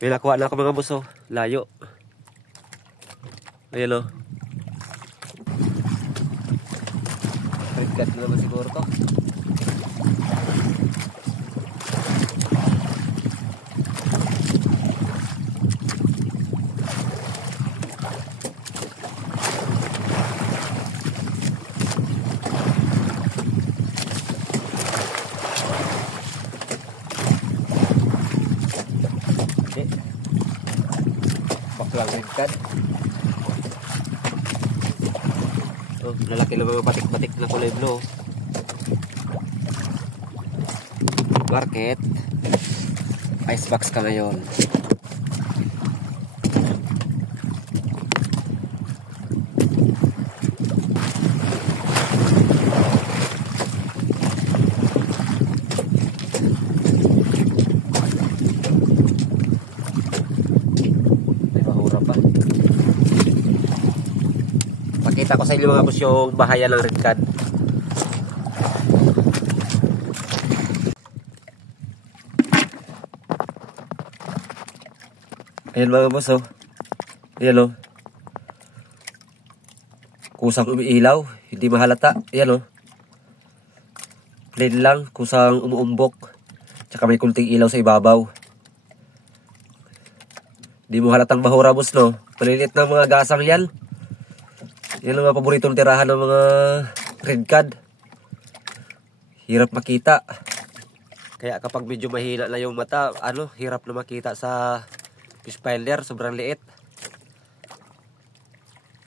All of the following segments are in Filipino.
May nakuha na ako mga boss, oh. Layo. Ayan, oh. Red na naman siguro to. Baklang red cad. Oh, lalaki lang mga batik-batik na kulay blue. Market. Icebox ka ngayon. Pakita ko sa inyo mga boss yung bahayan ng red cad. Ayan mga boss, oh. Ayan, oh. Kusang umiilaw, hindi mahalata. Ayan, oh. Plain lang, kusang umuumbok. Tsaka may kunting ilaw sa ibabaw. Hindi mo halatang bahura boss, no? Palilit ng mga gasang yan. Yan ang mga paboritong tirahan ng mga red cad. Hirap makita. Kaya kapag medyo mahina na yung mata, hirap na makita sa fish finder. Sobrang liit.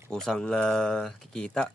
Kusang kikita.